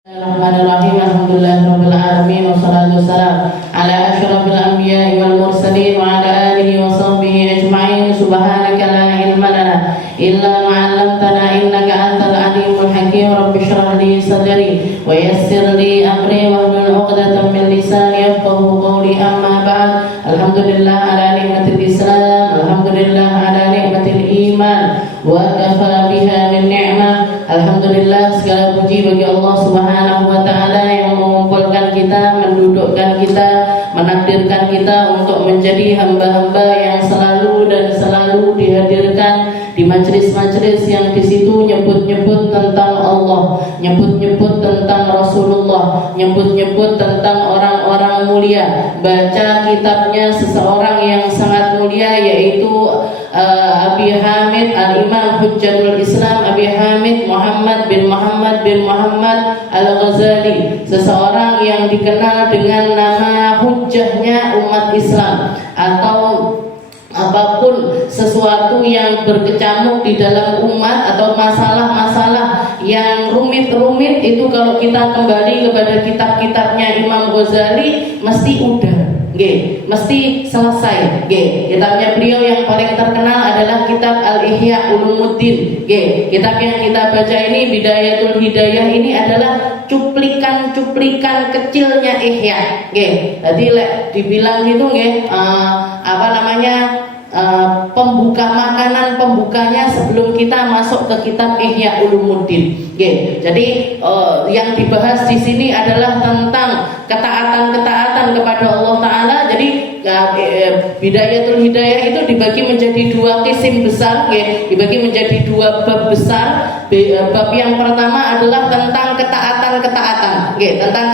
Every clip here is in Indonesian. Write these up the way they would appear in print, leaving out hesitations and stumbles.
Bismillahirrahmanirrahim. Alhamdulillahirabbil alamin wassalatu wassalamu ala asyrafil anbiya'i wal mursalin wa ala alihi wa sahbihi ajma'in. Subhanaka la ilma lana illa ma 'allamtana innaka antal alimul hakim. Rabbi shrah li sadri wa yassir li amri wahlul 'uqdatam min lisani yafqahu qawli. Amma ba'd. Alhamdulillah ala ni'matil Islam, alhamdulillah ala ni'matil iman wa kafa biha min ni'mah. Alhamdulillah, segala puji bagi Allah Subhanahu wa taala yang mengumpulkan kita, mendudukkan kita, menakdirkan kita untuk menjadi hamba-hamba yang selalu dan selalu dihadirkan di majelis-majelis yang di situ nyebut-nyebut tentang Allah, nyebut-nyebut tentang Rasulullah, nyebut-nyebut tentang orang-orang mulia, baca kitabnya seseorang yang sangat mulia, yaitu Abi Hamid Al-Imam Hujjatul Islam Abi Hamid Muhammad bin Muhammad Al-Ghazali, seseorang yang dikenal dengan nama hujjahnya umat Islam, atau apapun sesuatu yang berkecamuk di dalam umat atau masalah-masalah yang rumit-rumit itu, kalau kita kembali kepada kitab-kitabnya Imam Ghazali mesti udah, mesti selesai. Kitabnya beliau yang paling terkenal adalah kitab Al-Ihya Ulumuddin. Kitab yang kita baca ini, Bidayatul Hidayah, ini adalah cuplikan-cuplikan kecilnya Ihya. Jadi dibilang gitu pembuka makanan pembukanya sebelum kita masuk ke kitab Ihya Ulumuddin. Jadi yang dibahas di sini adalah tentang ketaatan kepada Allah Taala. Jadi Bidayatul Hidayah itu dibagi menjadi dua kisim besar, dibagi menjadi dua bab besar. Bab yang pertama adalah tentang ketaatan, tentang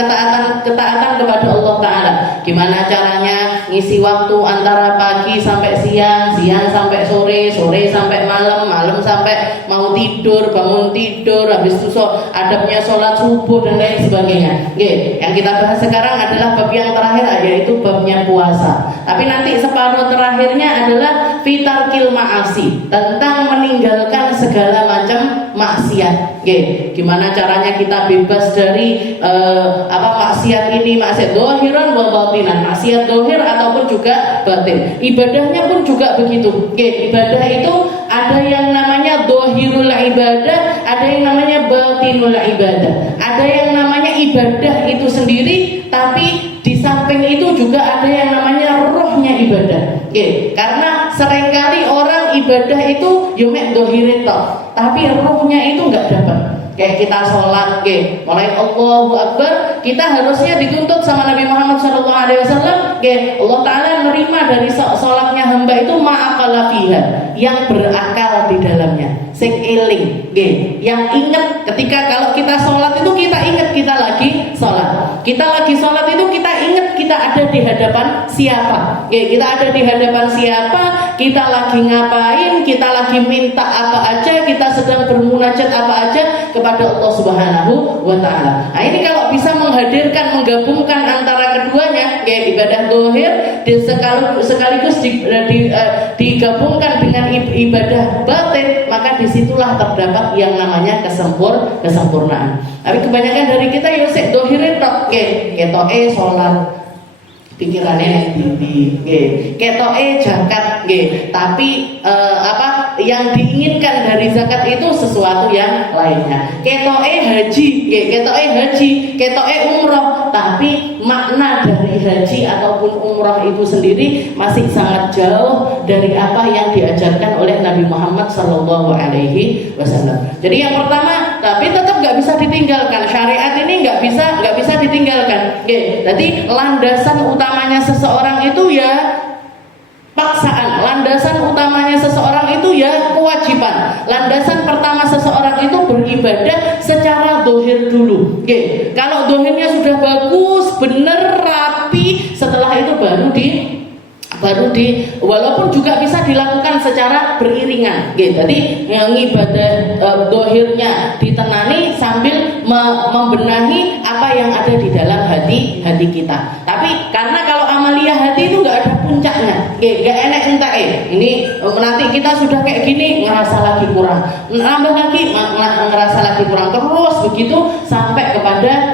ketaatan kepada Allah Taala. Gimana caranya ngisi waktu antara pagi sampai siang sampai sore sampai malam sampai mau tidur, bangun tidur, habis itu adabnya sholat subuh dan lain sebagainya. Yang kita bahas sekarang adalah bab yang terakhir, yaitu babnya puasa. Tapi nanti separuh terakhirnya adalah fitarkil ma'asi, tentang meninggalkan segala macam maksiat. Gimana caranya kita bebas dari maksiat ini, maksiat dohiran wa batinan, maksiat dohir ataupun juga batin. Ibadahnya pun juga begitu. Ibadah itu ada yang namanya dohirul ibadah, ada yang namanya batinul ibadah. Ada yang namanya ibadah itu sendiri, tapi di samping itu juga ada yang namanya rohnya ibadah. Karena seringkali orang ibadah itu yumek dohirin toh, tapi rohnya itu nggak dapat. Kayak kita sholat, mulai Allahu Akbar, kita harusnya dituntut sama Nabi Muhammad SAW. Allah Taala menerima dari sholatnya hamba itu ma'akala fiha, yang berakal di dalamnya, sing eling, yang ingat. Ketika kalau kita sholat itu kita ingat kita lagi sholat, itu kita ingat kita ada di hadapan siapa. Kita ada di hadapan siapa, kita lagi ngapain, kita lagi minta apa aja, kita sedang bermunajat apa aja kepada Allah Subhanahu wa taala. Nah, ini kalau bisa menggabungkan antara keduanya, ibadah dohir sekaligus digabungkan dengan ibadah batin, maka disitulah terdapat yang namanya kesempurnaan. Tapi kebanyakan dari kita sik dohirin tok, ketoke sholat, pikirannya tinggi, ketoke zakat, tapi yang diinginkan dari zakat itu sesuatu yang lainnya. Ketoke haji, ketoke umroh, tapi makna dari haji ataupun umroh itu sendiri masih sangat jauh dari apa yang diajarkan oleh Nabi Muhammad SAW. Jadi yang pertama, tapi tetap nggak bisa ditinggalkan. Syariat ini nggak bisa ditinggalkan. Jadi landasan utamanya seseorang itu ya paksaan, landasan utamanya seseorang itu ya kewajiban. Landasan pertama seseorang itu beribadah secara dohir dulu. Kalau dohirnya sudah bagus, benar, rapi, setelah itu baru di walaupun juga bisa dilakukan secara beriringan. Jadi ibadah dohirnya ditenani sambil membenahi apa yang ada di dalam hati kita. Tapi karena kalau amaliyah hati itu nggak ada puncaknya, nggak enak entah ini nanti kita sudah kayak gini ngerasa lagi kurang, nambah lagi ngerasa lagi kurang, terus begitu sampai kepada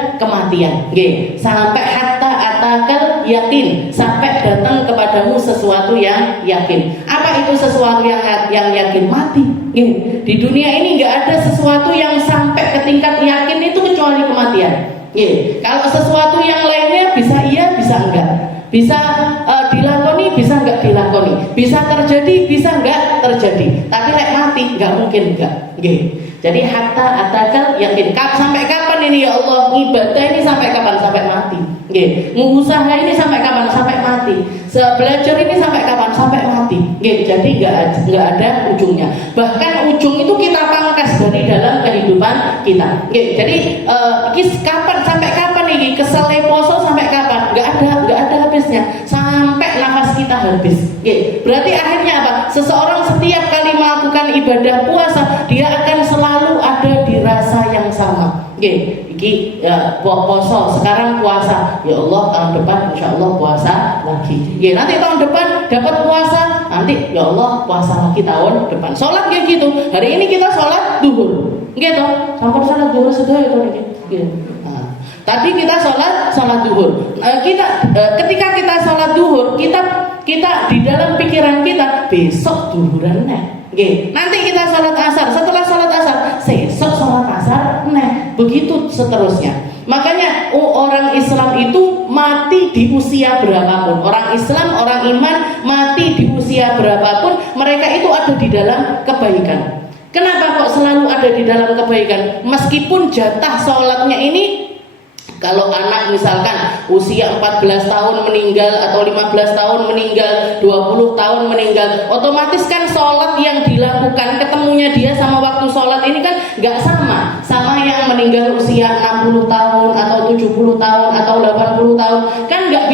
kematian. Nggih, sampai hatta atakal yakin, sampai datang kepadamu sesuatu yang yakin. Apa itu sesuatu yang yakin? Mati. Nggih. Di dunia ini enggak ada sesuatu yang sampai ke tingkat yakin itu kecuali kematian. Nggih. Kalau sesuatu yang lainnya bisa iya, bisa enggak. Bisa dilakoni, bisa enggak dilakoni. Bisa terjadi, bisa enggak terjadi. Tapi mati enggak mungkin enggak. Nggih. Jadi hatta atakal yakin. Sampai kapan ini ya Allah? Ibadah ini sampai kapan? Sampai mati. Nggih. Usaha ini sampai kapan? Sampai mati. Belajar ini sampai kapan? Sampai mati. Nggih. Jadi enggak ada ujungnya. Bahkan ujung itu kita pangkas dari dalam kehidupan kita. Nggih. Jadi kapan sampai kapan ini? Kesel poso sampai kapan? Enggak ada habisnya. Sampai nafas kita habis. Nggih. Berarti akhirnya apa? Seseorang setiap kali melakukan ibadah puasa, dia akan selalu ada di rasa yang sama. Nggih, iki ya, puasa, sekarang puasa. Ya Allah, tahun depan insyaallah puasa lagi. Nggih, nanti tahun depan dapat puasa, nanti ya Allah puasa lagi tahun depan. Salat kayak gitu. Hari ini kita salat duhur. Nggih toh? Sampun salat duhur sedaya to niki. Nggih. Tadi kita salat duhur. Ketika kita salat duhur, kita di dalam pikiran kita besok duhuran neh. Oke. Nanti kita salat asar. Setelah salat asar, besok salat asar neh. Begitu seterusnya. Makanya orang Islam itu mati di usia berapapun. Orang Islam, orang iman mati di usia berapapun, mereka itu ada di dalam kebaikan. Kenapa kok selalu ada di dalam kebaikan? Meskipun jatah sholatnya ini, kalau anak misalkan usia 14 tahun meninggal atau 15 tahun meninggal, 20 tahun meninggal, otomatis kan sholat yang dilakukan, ketemunya dia sama waktu sholat ini kan gak sama yang meninggal usia 60 tahun atau 70 tahun atau 80 tahun, kan gak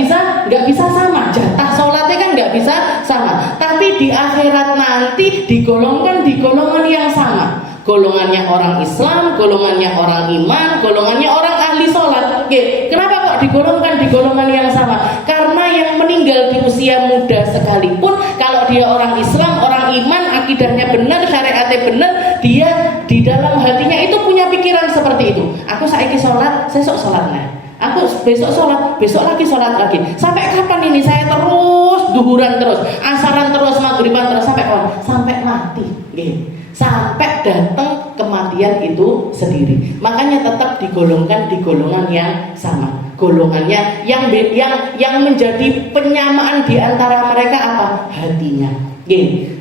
bisa sama, jatah sholatnya kan gak bisa sama. Tapi di akhirat nanti digolongkan di golongan yang sama, golongannya orang Islam, golongannya orang iman, golongannya orang ahli sholat. Kenapa kok digolongkan di golongan yang sama? Karena yang meninggal di usia muda sekalipun, kalau dia orang Islam, orang iman, akidahnya benar, syariatnya benar, dia di dalam hatinya itu punya pikiran seperti itu. Aku saiki sholat, sesok sholat nah. Aku besok sholat, besok lagi sholat lagi. Sampai kapan ini saya terus duhuran terus, asaran terus, maghriban terus, sampai kapan? Sampai mati. Sampai datang kematian itu sendiri. Makanya tetap digolongkan di golongan yang sama. Golongannya yang menjadi penyamaan di antara mereka apa? Hatinya.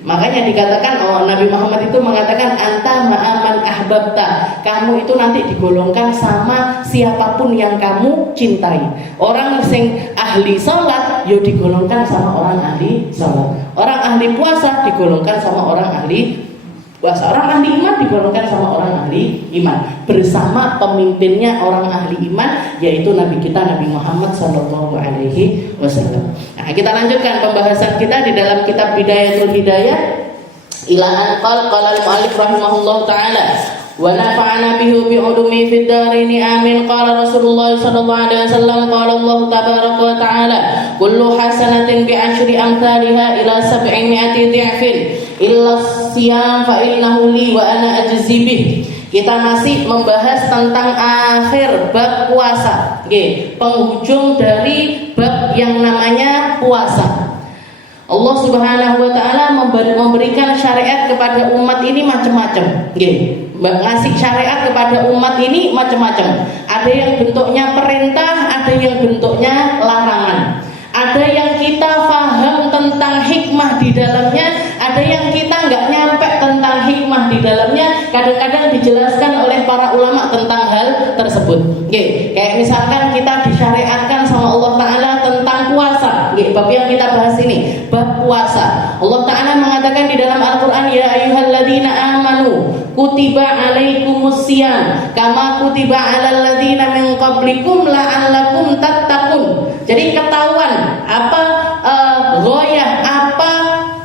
Makanya dikatakan Nabi Muhammad itu mengatakan anta ma'aman ahbabta. Kamu itu nanti digolongkan sama siapapun yang kamu cintai. Orang sing ahli salat yo digolongkan sama orang ahli salat. Orang ahli puasa digolongkan sama orang ahli puasa. Orang ahli iman digolongkan sama orang ahli iman, bersama pemimpinnya orang ahli iman, yaitu Nabi kita Nabi Muhammad sallallahu alaihi wasallam. Nah, kita lanjutkan pembahasan kita di dalam kitab Bidayatul Hidayah ila an qala al-mu'allif rahimahullahu taala wa nafa'ana bihi bi ulumi fid darini amin. Qala Rasulullah sallallahu alaihi wasallam qala Allah tabaraka wa taala kullu hasanatin bi asyri amsalha ila 700 dhi'fin illa siyam fa innahu li wa ana ajzi bih. Kita masih membahas tentang akhir bab puasa. Penghujung dari bab yang namanya puasa. Allah Subhanahu wa taala memberikan syariat kepada umat ini macam-macam. Ngasih syariat kepada umat ini macam-macam. Ada yang bentuknya perintah, ada yang bentuknya larangan. Ada yang kita paham tentang hikmah di dalamnya, ada yang kita nggak nyampe tentang hikmah di dalamnya. Kadang-kadang dijelaskan oleh para ulama tentang hal tersebut. Kayak misalkan kita disyariatkan sama Allah Ta'ala tentang puasa. Bab yang kita bahas ini, bab puasa. Allah Ta'ala mengatakan di dalam Al-Quran, ya ayyuhalladzina amanu kutiba alaikumus siyam kama kutiba alal ladzina min qablikum la'allakum tattaqun. Jadi ketahuan apa ghoyah, apa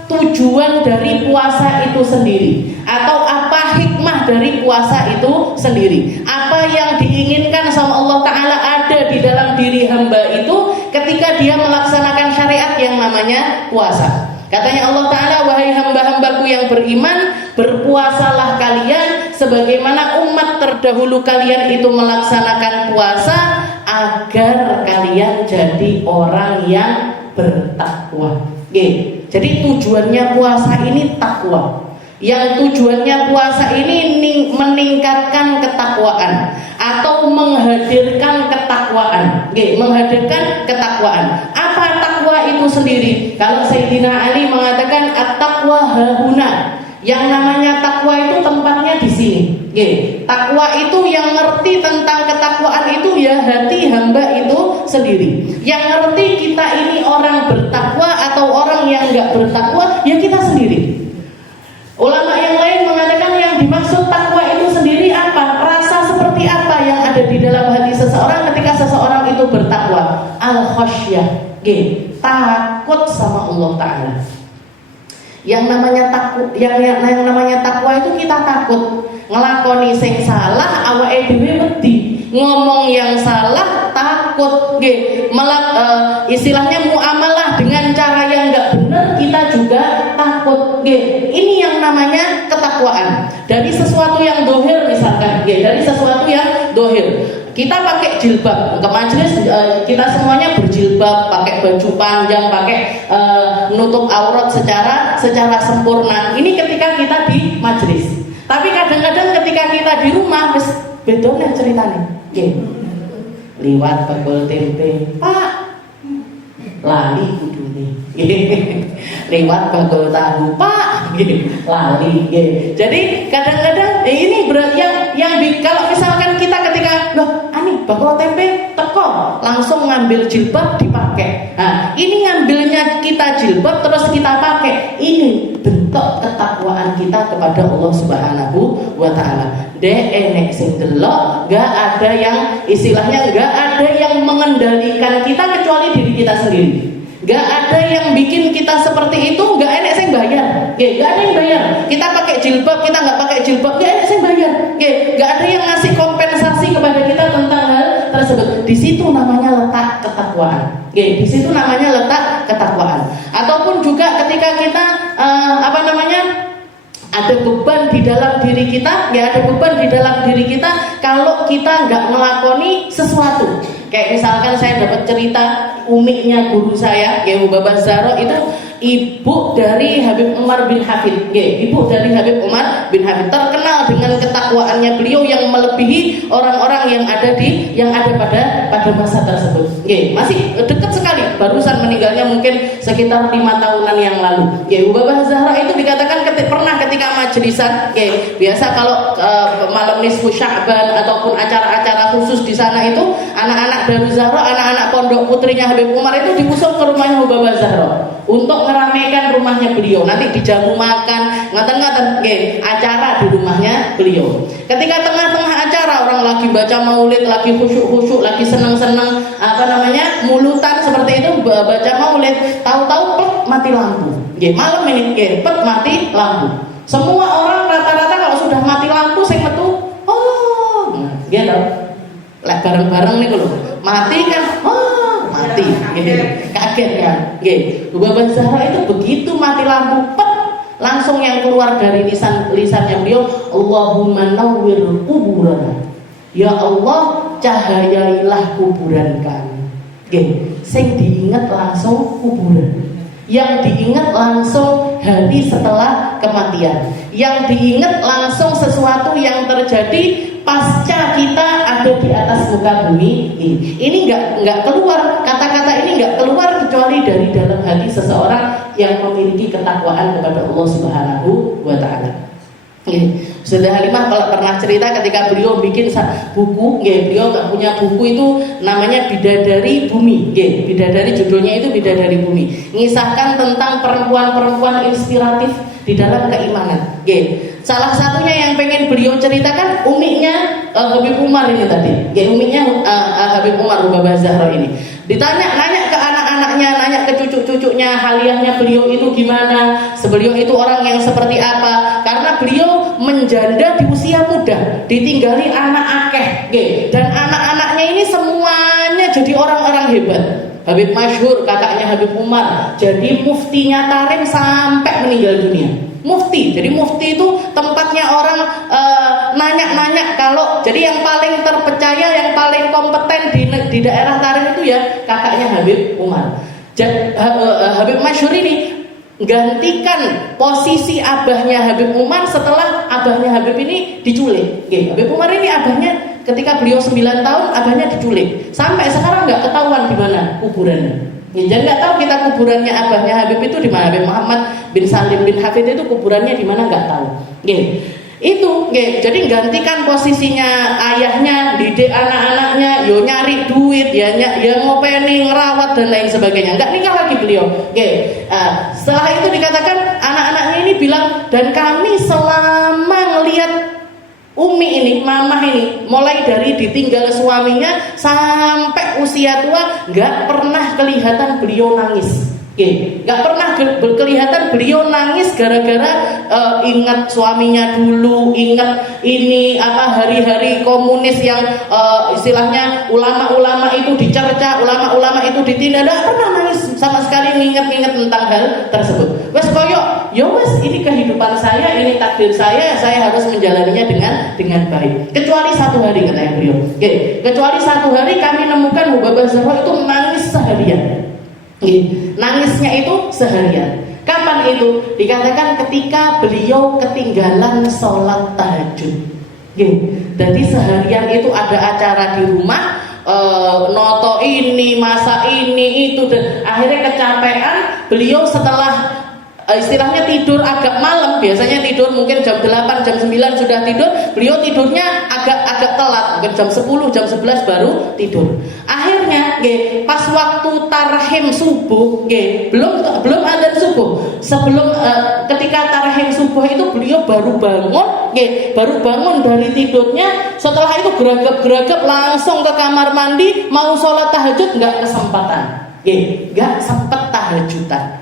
tujuan dari puasa itu sendiri, atau apa hikmah dari puasa itu sendiri, apa yang diinginkan sama Allah Ta'ala ada di dalam diri hamba itu ketika dia melaksanakan syariat yang namanya puasa. Katanya Allah Ta'ala, wahai hamba-hambaku yang beriman, berpuasalah kalian sebagaimana umat terdahulu kalian itu melaksanakan puasa. agar kalian jadi orang yang bertakwa. Jadi tujuannya puasa ini takwa. Yang tujuannya puasa ini meningkatkan ketakwaan atau menghadirkan ketakwaan. Menghadirkan ketakwaan. Apa takwa itu sendiri? Kalau Sayyidina Ali mengatakan at-taqwa hahuna. Yang namanya takwa itu tempatnya di sini. Takwa itu yang ngerti tentang ketakwaan itu ya hati hamba itu sendiri. Yang ngerti kita ini orang bertakwa atau orang yang enggak bertakwa ya kita sendiri. Ulama yang lain mengatakan yang dimaksud takwa itu sendiri apa? Rasa seperti apa yang ada di dalam hati seseorang ketika seseorang itu bertakwa? Al-khasyah, takut sama Allah Ta'ala. Yang namanya takwa itu kita takut ngelakoni sing salah, awake dhewe wedi, ngomong yang salah takut, istilahnya muamalah dengan cara yang enggak benar kita juga takut. Ini yang namanya ketakwaan. Dari sesuatu yang dohir misalkan, dari sesuatu yang dohir. Kita pakai jilbab ke majelis, kita semuanya berjilbab, pakai baju panjang, pakai menutup aurat secara sempurna. Ini ketika kita di majelis. Tapi kadang-kadang ketika kita di rumah, bedone ceritanya. Liwat bakul tempe, Pak, lali kudune. Lewat bakul tahu, Pak, lali. Jadi kadang-kadang ini berarti yang kalau misalkan kita ketika bakul tempe teko langsung ngambil jilbab dipakai. Nah, ini ngambilnya kita jilbab terus kita pakai. Ini bentuk ketakwaan kita kepada Allah Subhanahu wa Ta'ala. Enek sing delok, enggak ada yang istilahnya enggak ada yang mengendalikan kita kecuali diri kita sendiri. Gak ada yang bikin kita seperti itu, gak enak saya bayar. Gak ada yang bayar. Kita pakai jilbab, kita gak pakai jilbab, gak enak saya bayar. Gak ada yang ngasih kompensasi kepada kita tentang hal tersebut. Di situ namanya letak ketakwaan. Di situ namanya letak ketakwaan. Ataupun juga ketika kita ada beban di dalam diri kita, ada beban di dalam diri kita kalau kita nggak melakoni sesuatu. Kayak misalkan saya dapat cerita umiknya guru saya, Bu Baba Zahra itu ibu dari Habib Umar bin Hafid. Ibu dari Habib Umar bin Hafid terkenal dengan ketakwaannya beliau yang melebihi orang-orang yang ada pada masa tersebut. Masih dekat sekali, barusan meninggalnya mungkin sekitar 5 tahunan yang lalu. Bu Baba Zahra itu dikatakan pernah ketika majlisan, biasa kalau malam nisfu Sya'ban ataupun acara-acara khusus di sana itu anak-anak Darul Zahra, anak-anak pondok putrinya Habib Umar itu diusul ke rumahnya Bu Baba Zahra untuk meramaikan rumahnya beliau. Nanti dijamu makan, ngaten-ngaten acara di rumahnya beliau. Ketika tengah-tengah acara orang lagi baca maulid, lagi khusyuk-khusyuk, lagi seneng-seneng mulutan seperti itu baca maulid, tahu-tahu mati lampu. Malam ini mati lampu. Semua orang rata-rata kalau sudah mati lampu sing metu bareng-bareng nih kalau mati kan mati kaget kan. Bu Baba Zahra itu begitu mati lampu langsung yang keluar dari lisannya beliau, Allahumma nawwir kuburana, ya Allah cahayailah kuburan kami. Sing diingat langsung kuburan, yang diingat langsung hari setelah kematian, yang diingat langsung sesuatu yang terjadi pasca kita ada di atas muka bumi ini. Ini nggak keluar, kata-kata ini nggak keluar kecuali dari dalam hati seseorang yang memiliki ketakwaan kepada Allah Subhanahu wa Ta'ala. Sudah Halimah kalau pernah cerita ketika beliau bikin buku, beliau nggak punya buku itu namanya Bidadari Bumi. Bidadari, judulnya itu Bidadari Bumi, ngisahkan tentang perempuan-perempuan inspiratif di dalam keimanan. Salah satunya yang pengen beliau ceritakan umiknya Habib Umar ini tadi. Umiknya Habib Umar Bu Baba Zahra ini. Nanya ke anak-anaknya, nanya ke cucu-cucunya, haliahnya beliau itu gimana, sebeliau itu orang yang seperti apa. Karena beliau menjanda di usia muda, ditinggali anak akeh, dan anak-anaknya ini semuanya jadi orang-orang hebat. Habib masyhur, kakaknya Habib Umar, jadi muftinya Tarim sampai meninggal dunia. Mufti, jadi mufti itu tempatnya orang nanya-nanya. Kalau jadi yang paling terpercaya, yang paling kompeten di daerah Tarim itu ya kakaknya Habib Umar. Habib Masyhur ini gantikan posisi abahnya Habib Umar setelah abahnya Habib ini diculik. Habib Umar ini abahnya ketika beliau 9 tahun abahnya diculik. Sampai sekarang nggak ketahuan di mana kuburannya. Jadi nggak tahu kita kuburannya abahnya Habib itu di mana. Habib Muhammad bin Salim bin Hafid itu kuburannya di mana nggak tahu. Itu jadi gantikan posisinya ayahnya, didik anak-anaknya, yo nyari duit, ya ngopeni, ngerawat dan lain sebagainya. Enggak nikah lagi beliau. Setelah itu dikatakan anak-anaknya ini bilang, dan kami selama ngelihat Umi ini, mamah ini, mulai dari ditinggal suaminya sampai usia tua, nggak pernah kelihatan beliau nangis. Nggak pernah kelihatan beliau nangis gara-gara ingat suaminya dulu, ingat ini hari-hari komunis yang istilahnya ulama-ulama itu dicerca, ulama-ulama itu ditindas. Nggak pernah nangis sama sekali nginget-nginget tentang hal tersebut. Wes koyok, yo wes ini kehidupan saya, ini takdir saya harus menjalaninya dengan baik. Kecuali satu hari katanya beliau. Kecuali satu hari kami nemukan Hubabah Zahra itu nangis seharian. Nangisnya itu seharian. Kapan itu? Dikatakan ketika beliau ketinggalan sholat tahajud. Jadi seharian itu ada acara di rumah, noto ini, masa ini, itu, dan akhirnya kecapean. Beliau setelah istilahnya tidur agak malam, biasanya tidur mungkin jam 8, jam 9 sudah tidur. Beliau tidurnya agak telat, mungkin jam 10, jam 11 baru tidur. Akhirnya pas waktu tarhim subuh, belum adzan subuh. Sebelum ketika tarhim subuh itu beliau baru bangun dari tidurnya. Setelah itu geragap langsung ke kamar mandi, mau sholat tahajud nggak kesempatan. Nggak sempet tahajudan.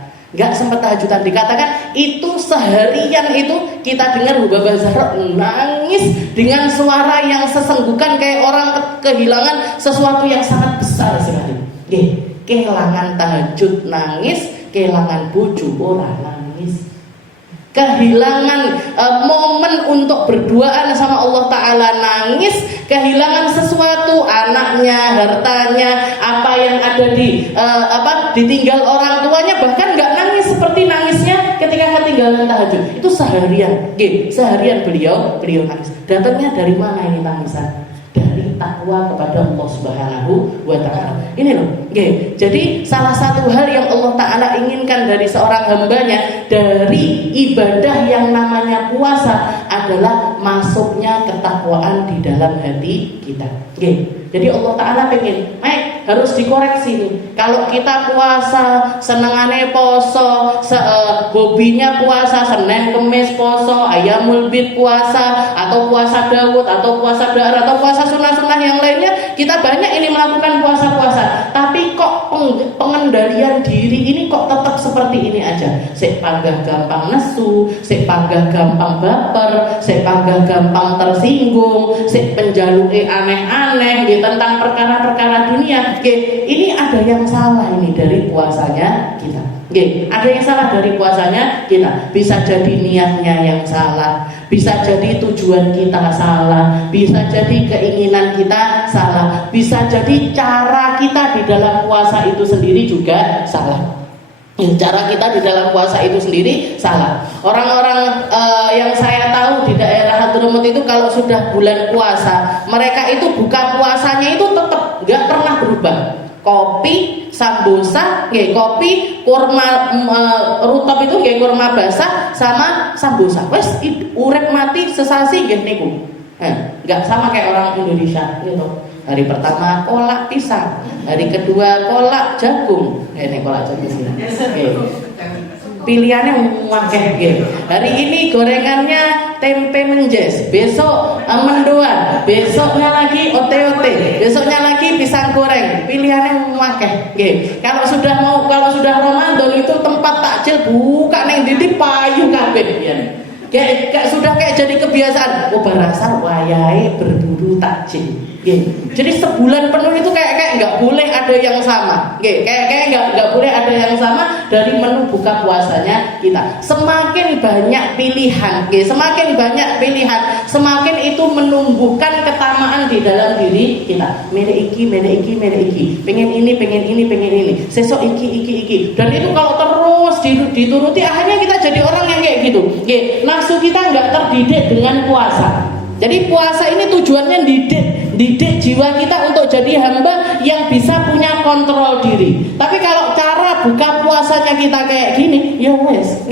Dikatakan itu seharian itu kita dengar Hubabah Zahra nangis dengan suara yang sesenggukan kayak orang kehilangan sesuatu yang sangat besar sekali. Kehilangan tahajud nangis, kehilangan bojo orang nangis, kehilangan momen untuk berduaan sama Allah Ta'ala nangis, kehilangan sesuatu, anaknya, hartanya, apa yang ada ditinggal orang tuanya, bahkan nggak nangis seperti nangisnya ketika ketinggalan tahajud. Itu seharian beliau nangis. Datangnya dari mana ini tangisan? Dari takwa kepada Allah Subhanahu wa Ta'ala. Ini loh. Jadi salah satu hal yang Allah Ta'ala inginkan dari seorang hambanya dari ibadah yang namanya puasa adalah masuknya ketakwaan di dalam hati kita. Jadi Allah Ta'ala pengen harus dikoreksi nih. Kalau kita puasa, senengane poso, hobinya puasa, Senin Kemis poso, Ayamul Bid puasa, atau puasa Daud, atau puasa Dahar, atau puasa sunnah-sunnah yang lainnya, kita banyak ini melakukan puasa-puasa. Tapi kok pengendalian diri ini kok tetap seperti ini aja. Sik panggah gampang nesu, sik panggah gampang baper, sik panggah gampang tersinggung, sik penjaluke aneh-aneh tentang perkara-perkara dunia. Ini ada yang salah ini dari puasanya kita. Ada yang salah dari puasanya kita. Bisa jadi niatnya yang salah, bisa jadi tujuan kita salah, bisa jadi keinginan kita salah, bisa jadi cara kita di dalam puasa itu sendiri juga salah. Cara kita di dalam puasa itu sendiri salah. Orang-orang yang saya tahu di daerah Hadramut itu kalau sudah bulan puasa, mereka itu buka puasanya itu tetap nggak pernah berubah. Kopi, sambosa, kopi, kurma rutop itu kurma basah sama sambosa. Wes urip mati sesasi niku. Nggak sama kayak orang Indonesia gitu. Hari pertama kolak pisang, hari kedua kolak jagung. Ini kolak jagung sih. Pilihannya wakeh. Hari ini gorengannya tempe menjes, besok mendoan, besoknya lagi ote-ote, besoknya lagi pisang goreng. Pilihannya wakeh. Kalau sudah Ramadan itu tempat takjil buka neng didi payu kabeh ya. Kayak jadi kebiasaan. Barasa wayahe berburu takjil. Jadi sebulan penuh itu kayak nggak boleh ada yang sama. Kayak nggak boleh ada yang sama dari menu buka puasanya kita. Semakin banyak pilihan, semakin itu menumbuhkan ketamaan kecintaan di dalam diri kita. Mere iki, pengen ini, sesok iki. Dan itu kalau terus dituruti, akhirnya kita jadi orang yang kayak gitu. Nafsu kita nggak terdidik dengan puasa. Jadi puasa ini tujuannya didik jiwa kita untuk jadi hamba yang bisa punya kontrol diri. Tapi kalau cara buka puasanya kita kayak gini, ya wes,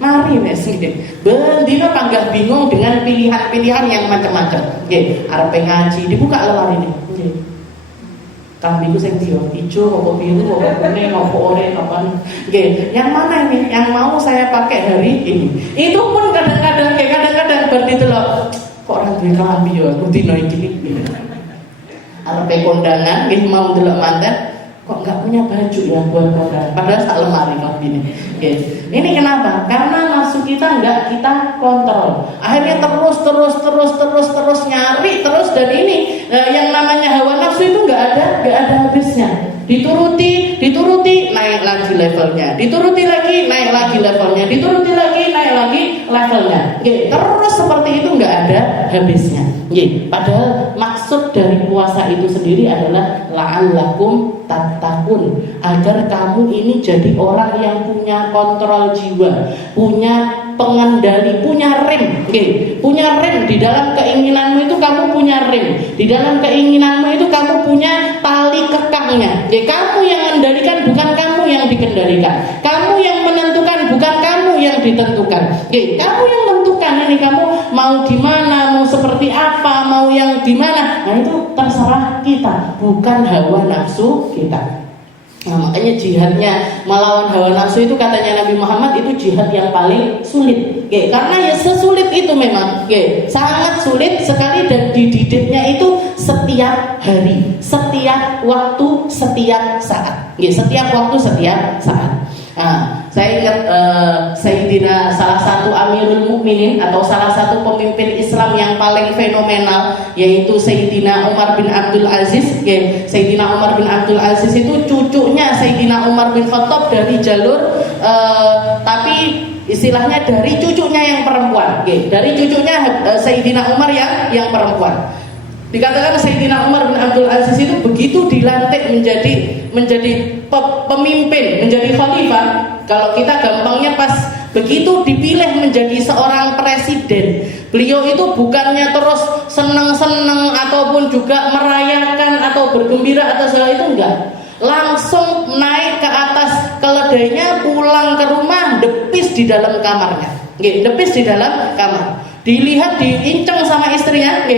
mari wes, bendino panggah bingung dengan pilihan-pilihan yang macam-macam. Arep ngaji dibuka lemari ini. Kambingku sing ijo, apa biru, apa kuning, apa oranye, apa yang mana ini? Yang mau saya pakai hari ini. Itu pun kadang-kadang berarti loh. Kok orang duwe kelambi ya rutino iki. Arepe kondangan nggih mau delok manten kok enggak punya baju ya buat kondangan. Padahal sak lemari klambine. Ini kenapa? Karena nafsu kita enggak kita kontrol. Akhirnya terus nyari terus, dan ini yang namanya hawa nafsu itu enggak ada habisnya. Dituruti naik lagi levelnya, dituruti lagi naik lagi levelnya, dituruti lagi naik lagi levelnya. Terus seperti itu nggak ada habisnya. Padahal maksud dari puasa itu sendiri adalah la'allakum tattaqun, agar kamu ini jadi orang yang punya kontrol jiwa, punya pengendali, punya rem. Punya rem di dalam keinginanmu itu, kamu punya rem. Di dalam keinginanmu itu kamu punya tali kekangnya. Kamu yang mengendalikan, bukan kamu yang dikendalikan. Kamu yang menentukan, bukan kamu yang ditentukan. Kamu yang menentukan ini, kamu mau di mana, mau seperti apa, mau yang di mana. Nah itu terserah kita, bukan hawa nafsu kita. Nah, makanya jihadnya melawan hawa nafsu itu katanya Nabi Muhammad itu jihad yang paling sulit. Karena ya sesulit itu memang, sangat sulit sekali, dan dididiknya itu setiap hari, setiap waktu, setiap saat. Setiap waktu, setiap saat. Nah, saya ingat Sayyidina salah satu Amirul Mukminin atau salah satu pemimpin Islam yang paling fenomenal, yaitu Sayyidina Umar bin Abdul Aziz. Sayyidina Umar bin Abdul Aziz itu cucunya Sayyidina Umar bin Khattab dari jalur tapi istilahnya dari cucunya yang perempuan. Dari cucunya Sayyidina Umar yang perempuan. Dikatakan Sayyidina Umar bin Abdul Aziz itu begitu dilantik menjadi pemimpin, menjadi khalifah. Kalau kita gampangnya pas begitu dipilih menjadi seorang presiden, beliau itu bukannya terus seneng-seneng ataupun juga merayakan atau bergembira atau segala itu, enggak. Langsung naik ke atas keledainya, pulang ke rumah, depis di dalam kamarnya. Depis di dalam kamar. Dilihat, diinceng sama istrinya,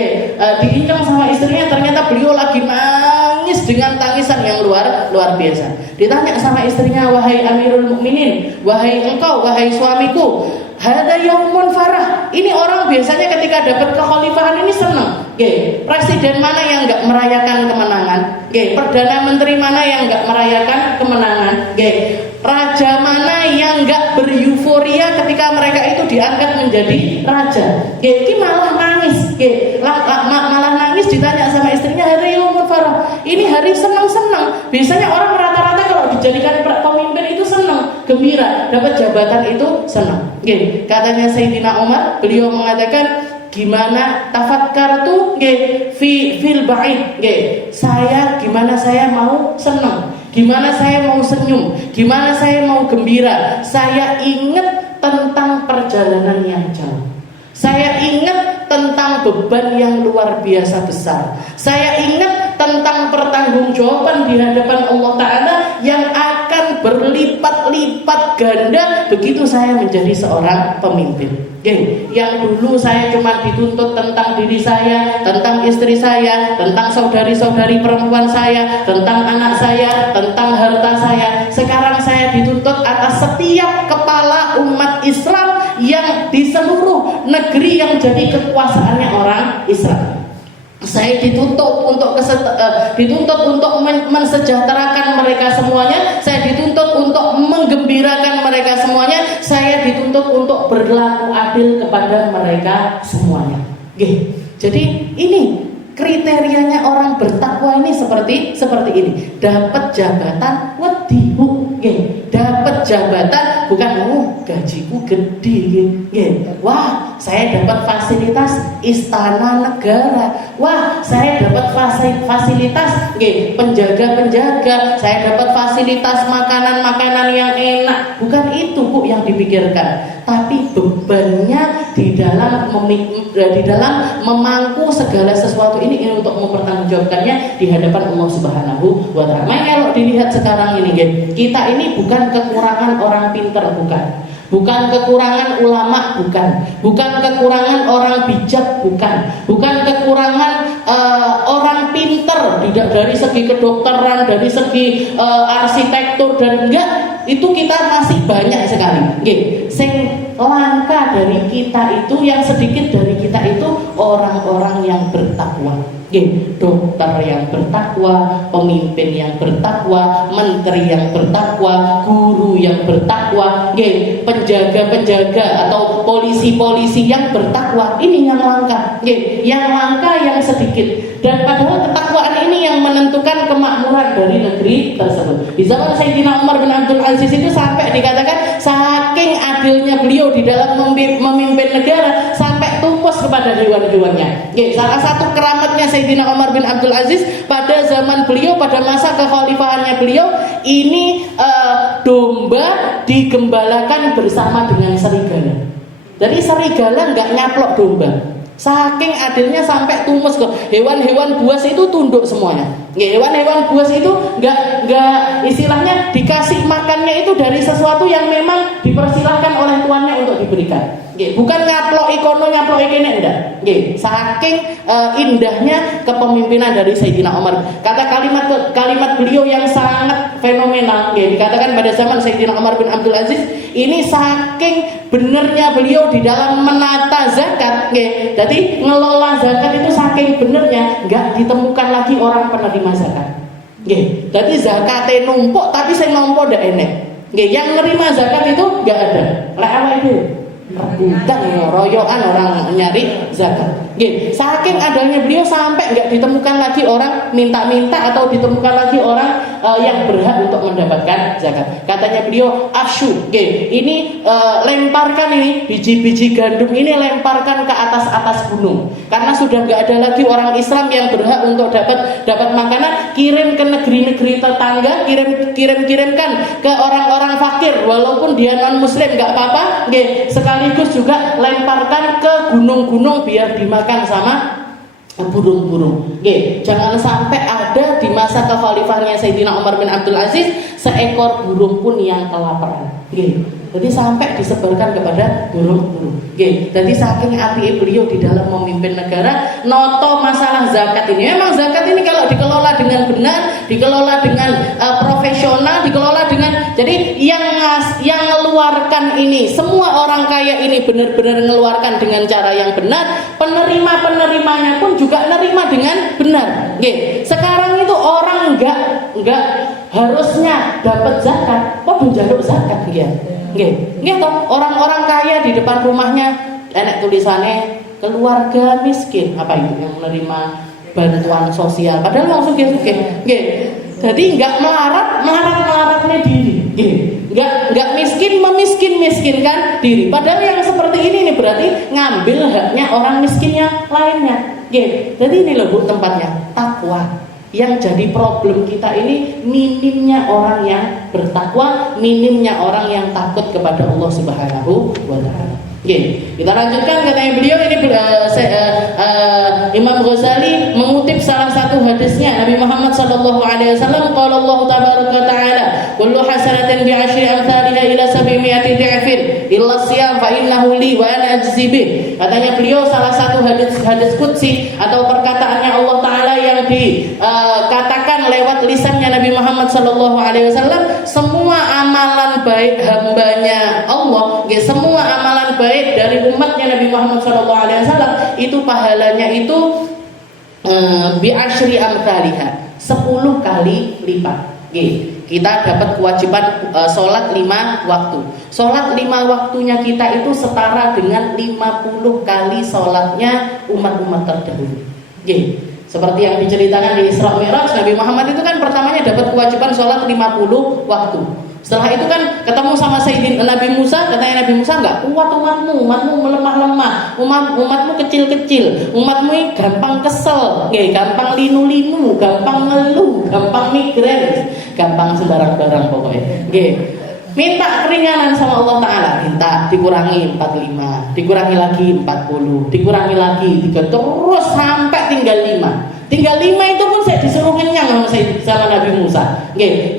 ternyata beliau lagi nangis dengan tangisan yang luar biasa. Ditanya sama istrinya, wahai Amirul Mukminin, wahai engkau, wahai suamiku, hada yaumun farah. Ini orang biasanya ketika dapat kekhalifahan ini senang. Presiden mana yang enggak merayakan kemenangan? Perdana menteri mana yang enggak merayakan kemenangan? Raja mana yang enggak beryuforia ketika mereka itu diangkat menjadi raja? Ini malah nangis. Malah nangis ditanya sama istrinya, hari yaumul farah. Ini hari senang-senang. Biasanya orang rata-rata kalau dijadikan pemimpin itu senang, gembira, dapat jabatan itu senang. Katanya Sayyidina Umar, beliau mengatakan, gimana tafakkartu fil ba'id. Gimana saya mau senang, gimana saya mau senyum, gimana saya mau gembira. Saya ingat tentang perjalanan yang jauh. Saya ingat tentang beban yang luar biasa besar. Saya ingat tentang pertanggungjawaban di hadapan Allah Ta'ala yang akan berlipat-lipat ganda begitu saya menjadi seorang pemimpin. Yang dulu saya cuma dituntut tentang diri saya, tentang istri saya, tentang saudari-saudari perempuan saya, tentang anak saya, tentang harta saya. Sekarang saya dituntut atas setiap kepala umat Islam yang di seluruh negeri yang jadi kekuasaannya orang Islam. Saya dituntut untuk mensejahterakan mereka semuanya. Saya dituntut untuk menggembirakan mereka semuanya. Saya dituntut untuk berlaku adil kepada mereka semuanya. Jadi ini kriterianya orang bertakwa ini seperti ini. Dapat jabatan wadihu, dapat jabatan bukan gajiku gede nggih. Wah, saya dapat fasilitas istana negara. Wah, saya dapat fasilitas nggih penjaga-penjaga, saya dapat fasilitas makanan-makanan yang enak. Bukan itu Bu yang dipikirkan, tapi bebannya di dalam memangku segala sesuatu ini untuk mempertanggungjawabkannya di hadapan Allah Subhanahu wa taala. Makanya kalau dilihat sekarang ini kita ini bukan kekurangan orang pintar, bukan kekurangan ulama, bukan kekurangan orang bijak, bukan kekurangan orang pintar dari segi kedokteran, dari segi arsitektur dan enggak, itu kita masih banyak sekali. Nggih, sing langka dari kita itu, yang sedikit dari kita itu orang-orang yang bertakwa. Dokter yang bertakwa, pemimpin yang bertakwa, menteri yang bertakwa, guru yang bertakwa, penjaga-penjaga atau polisi-polisi yang bertakwa. Ini yang langka, yang langka yang sedikit. Dan padahal ketakwaan ini yang menentukan kemakmuran dari negeri tersebut. Di zaman Sayyidina Umar bin Abdul Aziz itu sampai dikatakan saking adilnya beliau di dalam memimpin negara sampai tumpus kepada hewan-hewannya. Salah satu keramatnya Sayyidina Umar bin Abdul Aziz pada zaman beliau, pada masa kekhalifahannya beliau, ini domba digembalakan bersama dengan serigala. Jadi serigala nggak nyaplok domba. Saking adilnya sampai tumus kok. Hewan-hewan buas itu tunduk semuanya. Hewan-hewan buas itu nggak istilahnya dikasih makannya itu dari sesuatu yang memang dipersilahkan oleh tuannya untuk diberikan. Bukan nyaplok ikono, nyaplok ikene, enggak. Saking indahnya kepemimpinan dari Sayyidina Umar. Kata kalimat beliau yang sangat fenomenal, dikatakan pada zaman Sayyidina Umar bin Abdul Aziz, ini saking benernya beliau di dalam menata zakat. Jadi ngelola zakat itu saking benernya, nggak ditemukan lagi orang penerima zakat. Jadi zakatnya numpuk tapi saya numpuk ndak enek. Yang nerima zakat itu nggak ada. Lah awake dhewe rebutan royokan orang nyari zakat. Saking adanya beliau sampai nggak ditemukan lagi orang minta-minta atau ditemukan lagi orang yang berhak untuk mendapatkan zakat. Katanya beliau asyu, ini lemparkan ini biji-biji gandum ini, lemparkan ke atas gunung, karena sudah nggak ada lagi orang Islam yang berhak untuk dapat makanan. Kirim ke negeri-negeri tetangga, kirimkan ke orang-orang fakir, walaupun dia non Muslim nggak apa-apa. Sekaligus juga lemparkan ke gunung-gunung biar dimakan sama burung-burung. Jangan sampai ada di masa kekhalifahannya Sayyidina Umar bin Abdul Aziz seekor burung pun yang kelaparan. Jadi sampai disebarkan kepada burung-burung. Jadi saking api beliau di dalam memimpin negara, noto masalah zakat ini. Memang zakat ini kalau dikelola dengan benar, dikelola dengan profesional, dikelola dengan, jadi yang mengeluarkan ini, semua orang kaya ini benar-benar mengeluarkan dengan cara yang benar, penerimanya pun juga nerima dengan benar. Sekarang itu orang enggak harusnya dapat zakat, kok menjaluk zakat orang-orang kaya di depan rumahnya enek tulisannya keluarga miskin, apa itu yang menerima bantuan sosial, padahal mau sugih-sugih. Jadi enggak melarat-melaratnya diri. Enggak memiskinkan diri. Padahal yang seperti ini berarti ngambil haknya orang miskin yang lainnya. Jadi ini loh Bu tempatnya takwa. Yang jadi problem kita ini minimnya orang yang bertakwa, minimnya orang yang takut kepada Allah Subhanahu wa taala. Kita lanjutkan, katanya beliau ini Imam Ghazali mengutip salah satu hadisnya Nabi Muhammad sallallahu alaihi wasallam, qala Allah tabaraka taala kullu hasanatin bi 'ashri amsalha ila 700 dhi'fin illa siyam fa innahu li wa ana ajzi bih. Katanya beliau salah satu hadis qudsi atau perkataannya Allah taala yang dikatakan lewat lisannya Nabi Muhammad sallallahu alaihi wasallam, semua amalan baik hambanya Allah, semua amalan baik dari umatnya Nabi Muhammad SAW itu pahalanya itu bi asyri amsalha, 10 kali lipat. Kita dapat kewajiban sholat 5 waktu. Sholat 5 waktunya kita itu setara dengan 50 kali sholatnya umat-umat terdahulu. Seperti yang diceritakan di Isra Mi'raj, Nabi Muhammad itu kan pertamanya dapat kewajiban sholat 50 waktu. Setelah itu kan ketemu sama Sayyidina Nabi Musa, katanya Nabi Musa, enggak kuat umatmu melemah-lemah, umatmu kecil-kecil, umatmu ini gampang kesel, gampang linu-linu, gampang ngeluh, gampang migrain, gampang sembarang-barang pokoknya. Minta keringanan sama Allah Ta'ala, minta dikurangi 45, dikurangi lagi 40, dikurangi lagi 3, terus sampai tinggal 5. Tinggal 5 itu pun saya disuruh kenyang sama Nabi Musa.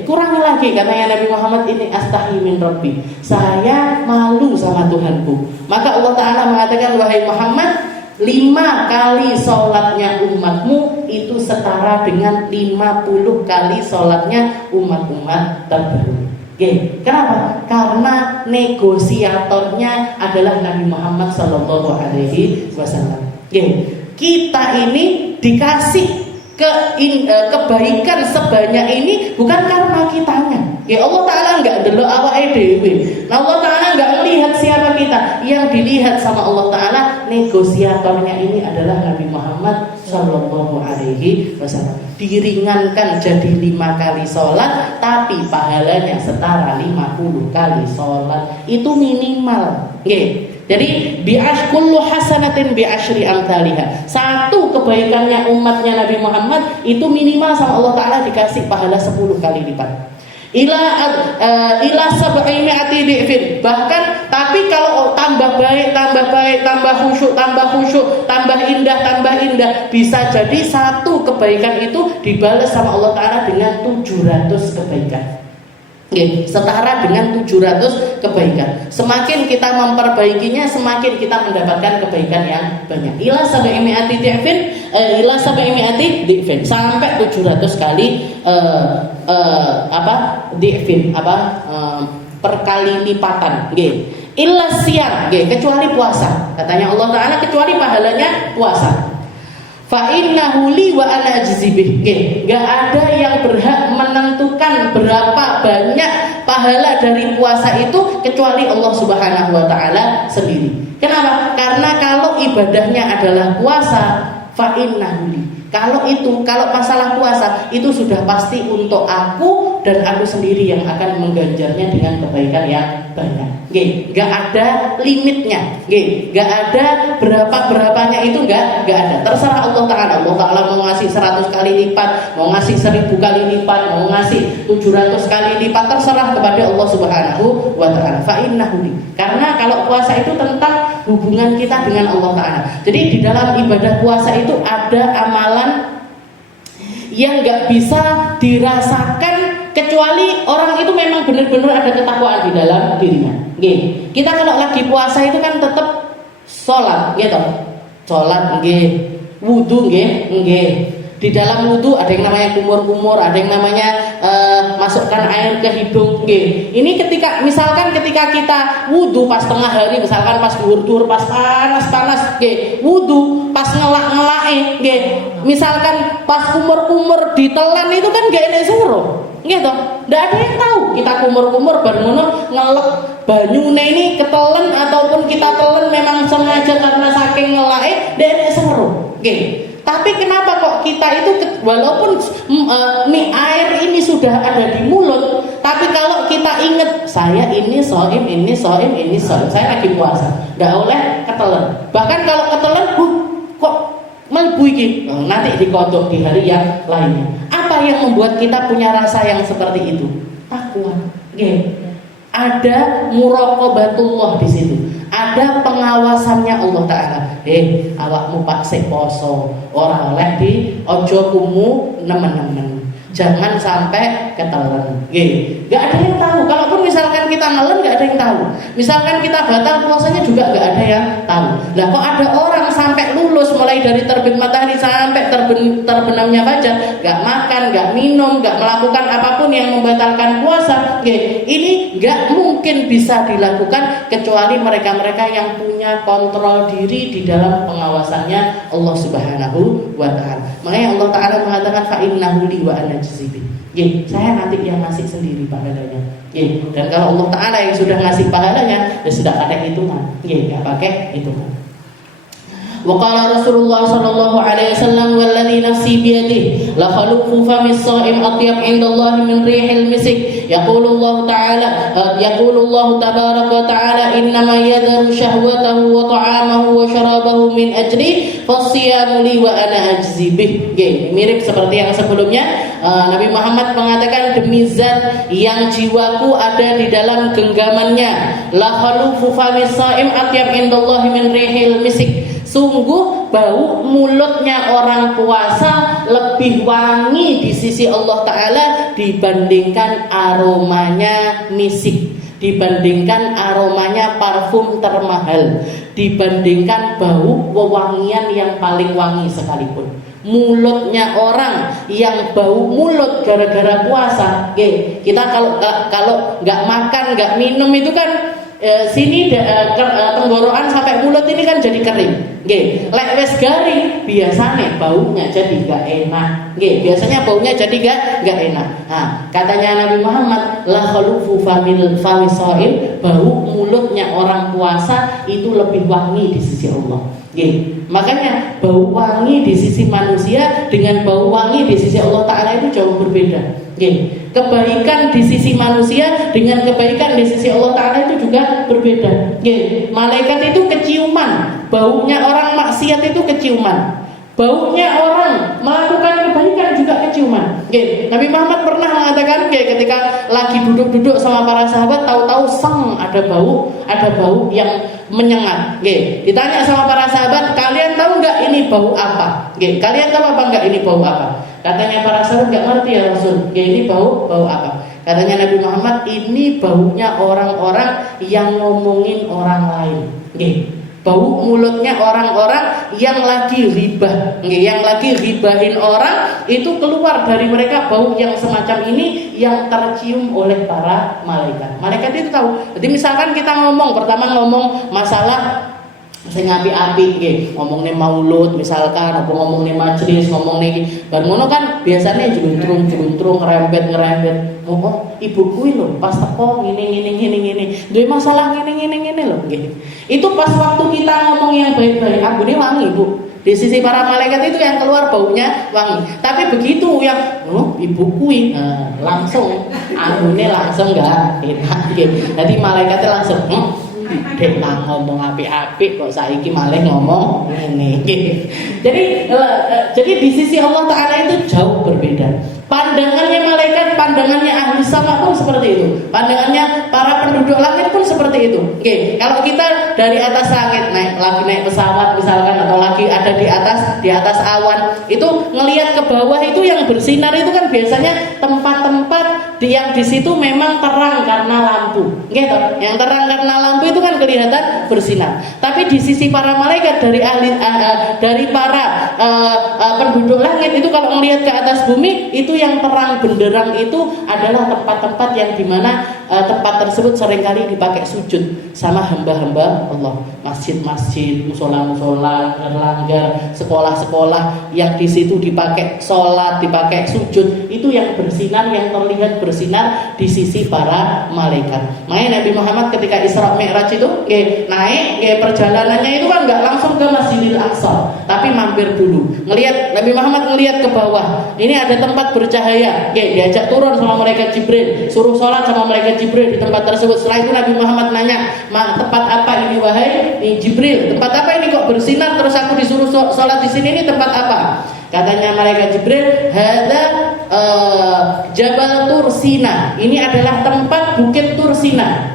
Kurangi lagi, katanya Nabi Muhammad, ini astahi min Rabbi, saya malu sama Tuhanku. Maka Allah Ta'ala mengatakan, wahai Muhammad, 5 kali sholatnya umatmu itu setara dengan 50 kali sholatnya umat-umat terdahulu. Kenapa? Karena negosiatornya adalah Nabi Muhammad Sallallahu Alaihi Wasallam. Kita ini dikasih kebaikan sebanyak ini bukan karena kitanya. Allah Ta'ala enggak delok awake dhewe. Allah Ta'ala enggak melihat siapa kita. Yang dilihat sama Allah Ta'ala, negosiatornya ini adalah Nabi Muhammad Sallallahu Alaihi Wasallam. Diringankan jadi 5 kali sholat, tapi pahalanya setara 50 kali sholat. Itu minimal. Jadi kullu hasanatin bi asyri amsalihha. Satu kebaikannya umatnya Nabi Muhammad itu minimal sama Allah Ta'ala dikasih pahala 10 kali lipat. Ila sab'imi'ati di'fin. Bahkan tapi kalau tambah baik, tambah khusyuk, tambah indah, bisa jadi satu kebaikan itu dibalas sama Allah Ta'ala dengan 700 kebaikan. Setara dengan 700 kebaikan. Semakin kita memperbaikinya, semakin kita mendapatkan kebaikan yang banyak. Ila sab'imi'ati di'fin, sampai 700 kali perkali lipatan. Illa siyam, kecuali puasa. Katanya Allah Ta'ala, kecuali pahalanya puasa. Fa innahu li wa ana ajzibih. Enggak ada yang berhak menentukan berapa banyak pahala dari puasa itu kecuali Allah Subhanahu wa Ta'ala sendiri. Kenapa? Karena kalau ibadahnya adalah puasa, fa innahu li. Kalau masalah puasa itu sudah pasti untuk aku dan aku sendiri yang akan mengganjarnya dengan kebaikan yang banyak. Gak ada limitnya, gak ada berapanya itu gak ada. Terserah Allah Ta'ala. Allah Ta'ala mau ngasih 100 kali lipat, mau ngasih 1000 kali lipat, mau ngasih 700 kali lipat, terserah kepada Allah Subhanahu wa Ta'ala. Fa innahu li. Karena kalau puasa itu tentang hubungan kita dengan Allah Ta'ala. Jadi di dalam ibadah puasa itu ada amalan yang gak bisa dirasakan kecuali orang itu memang benar-benar ada ketakwaan di dalam dirinya. Kita kalau lagi puasa itu kan tetap sholat, gitu. Sholat, wudu, Di dalam wudu ada yang namanya kumur-kumur, ada yang namanya masukkan air ke hidung. Ini ketika kita wudu pas tengah hari, misalkan pas duhur-duhur, pas panas-panas, wudu pas ngelak-ngelake, misalkan pas kumur-kumur ditelan itu kan gak enak seru. Gitu, nggak ada yang tahu kita kumur-kumur bermono ngelek banyune ini ketelen ataupun kita telen memang sengaja karena saking ngelake dene seru. Tapi kenapa kok kita itu walaupun mie air ini sudah ada di mulut, tapi kalau kita ingat saya ini soim, saya lagi puasa, nggak boleh ketelen. Bahkan kalau ketelen, kok melbu iki, nanti dikodok di hari yang lainnya. Apa yang membuat kita punya rasa yang seperti itu? Takwa. Ada muraqabatullah di situ. Ada pengawasannya Allah Ta'ala. Awakmu pak sik poso, ora oleh di ojo kumu nemen-nemen. Jangan sampai ketelen. Gak ada yang tahu. Kalaupun misalkan kita nelen, gak ada yang tahu. Misalkan kita batal puasanya juga gak ada yang tahu. Lah kok ada orang sampai lulus mulai dari terbit matahari sampai terbenamnya fajar, gak makan, gak minum, gak melakukan apapun yang membatalkan puasa. Ini gak mungkin bisa dilakukan kecuali mereka-mereka yang punya kontrol diri di dalam pengawasannya Allah Subhanahu wa Ta'ala. Makanya Allah Ta'ala mengatakan fa innahu li wa ana saya nanti yang ngasih sendiri pahalanya. Dan kalau Allah Ta'ala yang sudah ngasih pahalanya, ya sudah ada hitungan. Nggak pakai hitungan. Wa qala Rasulullah sallallahu alaihi wasallam walladzi nafsi biyadihi la khalufu famis shaim atyab indallahi min rihil misik. Yaqulu Allah tabaraka wa ta'ala innama yadharu syahwatahu wa ta'amahu wa syarabahu min ajli fasiyamu li wa ana ajzi bih. Mirip seperti yang sebelumnya. Nabi Muhammad mengatakan, demi zat yang jiwaku ada di dalam genggamannya, la khalufu famis shaim atyab indallahi min rihil misik. Sungguh bau mulutnya orang puasa lebih wangi di sisi Allah Ta'ala dibandingkan aromanya misik, dibandingkan aromanya parfum termahal, dibandingkan bau wewangian yang paling wangi sekalipun. Mulutnya orang yang bau mulut gara-gara puasa, kita kalau nggak makan nggak minum itu kan tenggorokan sampai mulut ini kan jadi kering. Lek wis garing biasanya baunya jadi gak enak. Biasanya baunya jadi gak enak. Nah, katanya Nabi Muhammad, la khalufu famis shaim, bau mulutnya orang puasa itu lebih wangi di sisi Allah. Makanya bau wangi di sisi manusia dengan bau wangi di sisi Allah Ta'ala itu jauh berbeda. Kebaikan di sisi manusia dengan kebaikan di sisi Allah Ta'ala itu juga berbeda. Malaikat itu keciuman, baunya orang maksiat itu keciuman, baunya orang melakukan kebaikan juga keciuman. Nabi Muhammad pernah mengatakan ketika lagi duduk-duduk sama para sahabat, tahu-tahu ada bau yang menyengat. Ditanya sama para sahabat, kalian tahu nggak ini bau apa? Kalian tahu apa nggak ini bau apa? Katanya para sahabat, nggak ngerti ya Rasul. Ini bau apa? Katanya Nabi Muhammad, ini baunya orang-orang yang ngomongin orang lain. Bau mulutnya orang-orang yang lagi ribah, yang lagi ribahin orang, itu keluar dari mereka bau yang semacam ini yang tercium oleh para malaikat. Malaikat itu tahu. Jadi misalkan kita ngomong masalah sing api-api ngomong nih maulud misalkan, apa ngomong nih majelis, ngomong nih bar ngono kan biasanya juntrung ngerembet ibu kuwi lho pas teko ngene duwe masalah ngene lho itu pas waktu kita ngomong yang baik-baik ambune wangi Bu. Di sisi para malaikat itu yang keluar baunya wangi. Tapi begitu yang ibu kuwi langsung ambune langsung enggak enak Jadi malaikatnya langsung dek lah ngomong api-api kok saiki malah ngomong ini. Jadi di sisi Allah Ta'ala itu jauh berbeda. Pandangannya malaikat, pandangannya ahli sama pun seperti itu. Pandangannya para penduduk langit pun seperti itu. Kalau kita dari atas langit lagi naik pesawat misalkan, atau lagi ada di atas awan, itu ngelihat ke bawah itu yang bersinar itu kan biasanya tempat-tempat yang di situ memang terang karena lampu. Yang terang karena lampu itu kan kelihatan bersinar. Tapi di sisi para malaikat dari para penduduk langit itu kalau melihat ke atas bumi itu yang terang benderang itu adalah tempat-tempat yang dimana tempat tersebut seringkali dipakai sujud sama hamba-hamba Allah. Masjid-masjid, musola-musola, langgar, sekolah-sekolah yang di situ dipakai sholat, dipakai sujud, itu yang bersinar, yang terlihat bersinar di sisi para malaikat. Makanya Nabi Muhammad ketika Isra Mi'raj itu naik perjalanannya itu kan nggak langsung ke Masjidil Aqsa, tapi mampir dulu. Nabi Muhammad ngelihat ke bawah. Ini ada tempat bercahaya. Diajak turun sama malaikat Jibril, suruh sholat sama malaikat Jibril di tempat tersebut. Setelah itu Nabi Muhammad nanya, tempat apa ini wahai Jibril? Tempat apa ini kok bersinar terus aku disuruh sholat di sini? Ini tempat apa? Katanya malaikat Jibril, hada Jabal Tursina. Ini adalah tempat bukit Tursina.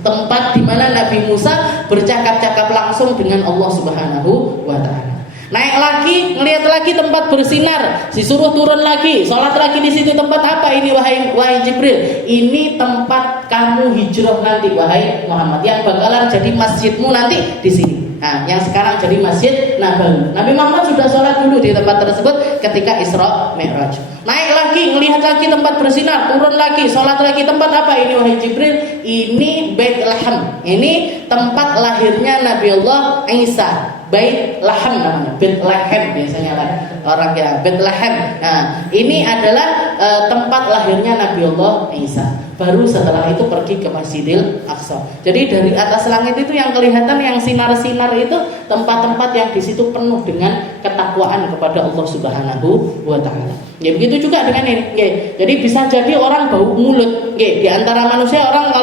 Tempat di mana Nabi Musa bercakap-cakap langsung dengan Allah Subhanahu wa Ta'ala. Naik lagi, ngelihat lagi tempat bersinar, disuruh turun lagi, sholat lagi di situ. Tempat apa ini wahai Jibril? Ini tempat kamu hijrah nanti wahai Muhammad, yang bakalan jadi masjidmu nanti di sini. Nah, yang sekarang jadi Masjid Nabawi. Nabi Muhammad sudah sholat dulu di tempat tersebut ketika Isra Mi'raj. Naik lagi, melihat lagi tempat bersinar, turun lagi, sholat lagi. Tempat apa ini wahai Jibril? Ini Bait Lahm. Ini tempat lahirnya Nabi Allah Isa. Bait Lahm namanya, Bait Lahem biasanya lah orang kira Bait Lahem. Nah, ini adalah tempat lahirnya Nabi Allah Isa. Baru setelah itu pergi ke Masjidil Aqsa. Jadi dari atas langit itu yang kelihatan, yang sinar-sinar itu tempat-tempat yang di situ penuh dengan ketakwaan kepada Allah Subhanahu wa taala. Ya begitu juga dengan ini. Ya, jadi bisa jadi orang bau mulut. Ya, di antara manusia orang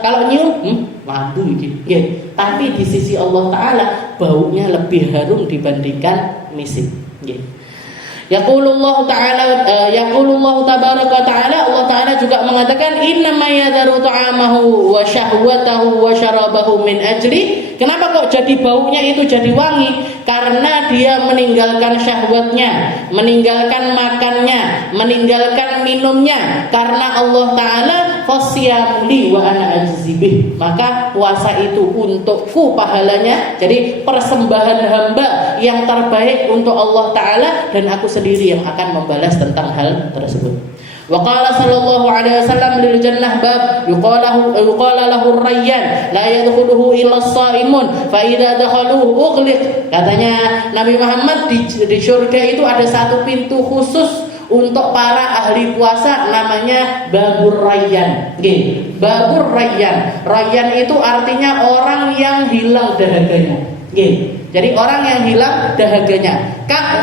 kalau nyium madu gitu. Ya, tapi di sisi Allah taala baunya lebih harum dibandingkan misik. Ya. Yaqulullahu ta'ala yaqulullahu tabaraka ta'ala, Allah ta'ala juga mengatakan innama yadharu ta'amahu wa syahwatahu wa syarabahu min ajli. Kenapa kok jadi baunya itu jadi wangi? Karena dia meninggalkan syahwatnya, meninggalkan makannya, meninggalkan minumnya. Karena Allah ta'ala fasyamuli wa ana ajzibih, maka puasa itu untukku pahalanya. Jadi persembahan hamba yang terbaik untuk Allah ta'ala, dan aku sendiri yang akan membalas tentang hal tersebut. Wa qala sallallahu alaihi wasallam lil jannah bab yuqala lahu ar-rayyan la yadkhuluhu illa as-shaimun fa idza dakhaluhu ughliq. Katanya Nabi Muhammad, di surga itu ada satu pintu khusus untuk para ahli puasa, namanya babur rayyan. Nggih, babur rayyan. Rayyan itu artinya orang yang hilang dahaganya. Nggih. Jadi orang yang hilang dahaganya.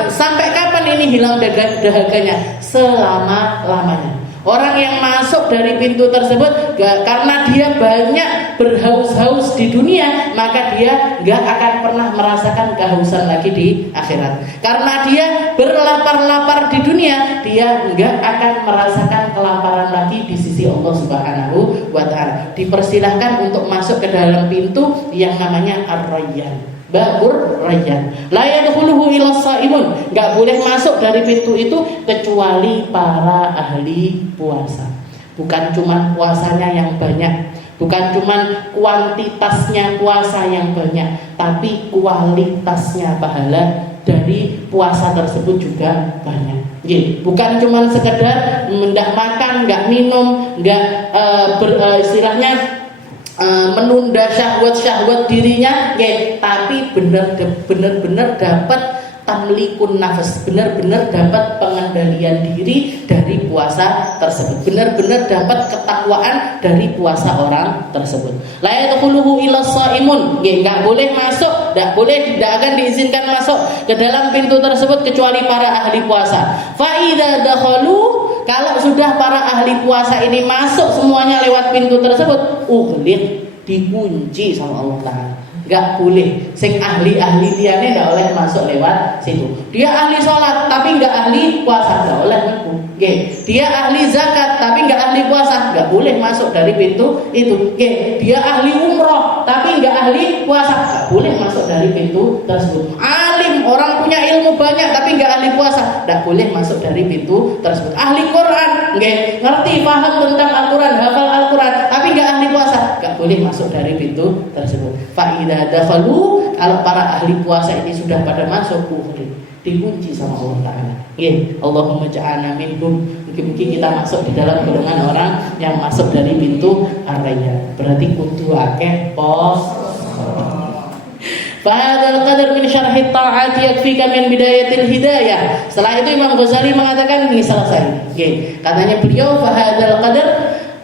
Sampai kapan ini hilang dahaganya? Selama-lamanya. Orang yang masuk dari pintu tersebut karena dia banyak berhaus-haus di dunia, maka dia gak akan pernah merasakan kehausan lagi di akhirat. Karena dia berlapar-lapar di dunia, dia gak akan merasakan kelaparan lagi di sisi Allah Subhanahu wa ta'ala. Dipersilahkan untuk masuk ke dalam pintu yang namanya Ar-Rayyan, babur rayyan. La yadkhuluhu illa shaimun. Enggak boleh masuk dari pintu itu kecuali para ahli puasa. Bukan cuma puasanya yang banyak, bukan cuma kuantitasnya puasa yang banyak, tapi kualitasnya pahala dari puasa tersebut juga banyak. Bukan cuma sekedar enggak makan, enggak minum, enggak istilahnya menunda syahwat dirinya, ya, tapi benar-benar dapat tamlikun nafas, benar-benar dapat pengendalian diri dari puasa tersebut, benar-benar dapat ketakwaan dari puasa orang tersebut. La yadkhuluhu illa shaimun, ya, enggak boleh masuk, tidak akan diizinkan masuk ke dalam pintu tersebut kecuali para ahli puasa. Fa idza dakhalu, kalau sudah para ahli puasa ini masuk semuanya lewat pintu tersebut, ughliq, dikunci sama Allah Ta'ala. Gak boleh, sing ahli-ahli liane gak oleh masuk lewat situ. Dia ahli sholat tapi gak ahli puasa, gak oleh masuk. Dia ahli zakat tapi gak ahli puasa, gak boleh masuk dari pintu itu. Dia ahli umroh tapi gak ahli puasa, gak boleh masuk dari pintu tersebut. Alim, orang punya ilmu banyak tapi gak ahli puasa, gak boleh masuk dari pintu tersebut. Ahli Quran, ngerti, paham tentang Al-Quran, hafal Al-Quran tapi gak ahli puasa, gak boleh masuk dari pintu tersebut. Fa'idha dakhalu, kalau para ahli puasa ini sudah pada masuk, dikunci sama Allah Ta'ala. Allahumma ja'alna minhum. Mungkin kita masuk di dalam golongan orang yang masuk dari pintu Ar-Rayyan. Berarti kudu akeh pos. Fahadal qadar min syarhi ta'ati yakfika min bidayatil hidayah. Setelah itu Imam Ghazali mengatakan ini selesai. Katanya beliau, fahadal qadar,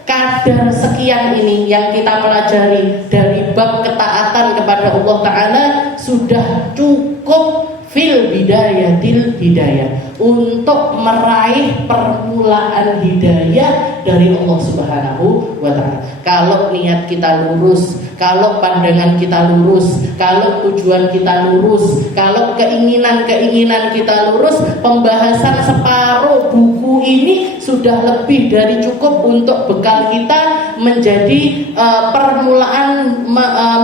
kadar sekian ini yang kita pelajari dari bab ketaatan kepada Allah Ta'ala sudah cukup fil bidayatil hidayah, untuk meraih permulaan hidayah dari Allah Subhanahu wa ta'ala. Kalau niat kita lurus, kalau pandangan kita lurus, kalau tujuan kita lurus, kalau keinginan kita lurus, pembahasan separuh buku ini sudah lebih dari cukup untuk bekal kita menjadi permulaan